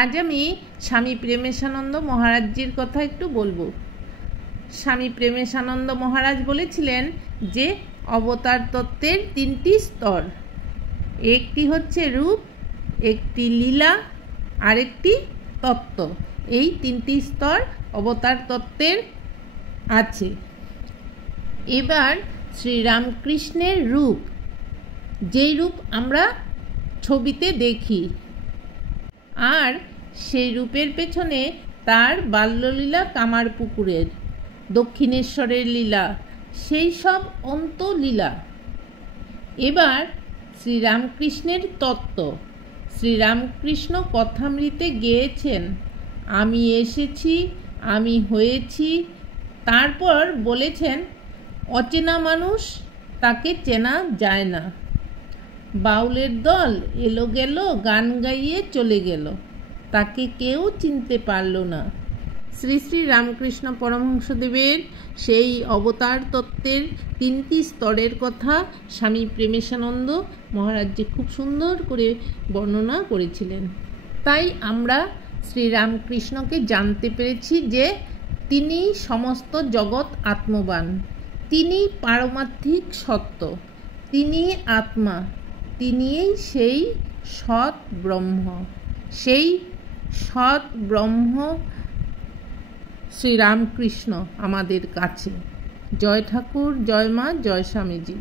আজ আমি স্বামী প্রেমেশানন্দ মহারাজজির কথা একটু বলবো। স্বামী প্রেমেশানন্দ মহারাজ বলেছিলেন যে অবতার তত্ত্বের তিনটি স্তর, একটি হচ্ছে রূপ, একটি লীলা, আরেকটি তত্ত্ব। এই তিনটি স্তর অবতার তত্ত্বের আছে। এবার শ্রীরামকৃষ্ণের রূপ, যেই রূপ আমরা ছবিতে দেখি, আর সেই রূপের পেছনে তার বাল্যলীলা কামারপুকুরের, দক্ষিণেশ্বরের লীলা, সেই সব অন্তলীলা। এবার শ্রীরামকৃষ্ণের তত্ত্ব। শ্রীরামকৃষ্ণ কথামৃতে গেয়েছেন, আমি এসেছি, আমি হয়েছি। তারপর বলেছেন, অচেনা মানুষ, তাকে চেনা যায় না। বাউলের দল এলো গেল, গান গাইয়ে চলে গেল, তাকে কেউ চিনতে পারল না। শ্রী শ্রী রামকৃষ্ণ পরমহংসদেবের সেই অবতার তত্ত্বের তিনটি স্তরের কথা স্বামী প্রেমেশানন্দ মহারাজজি খুব সুন্দর করে বর্ণনা করেছিলেন। তাই আমরা শ্রীরামকৃষ্ণকে জানতে পেরেছি যে তিনি সমস্ত জগৎ আত্মবান, তিনি পারমার্থিক সত্য, তিনি আত্মা, তিনিই সেই সৎ ব্রহ্ম। সেই সৎ ব্রহ্ম শ্রীরামকৃষ্ণ আমাদের কাছে। জয় ঠাকুর, জয় মা, জয় স্বামীজি।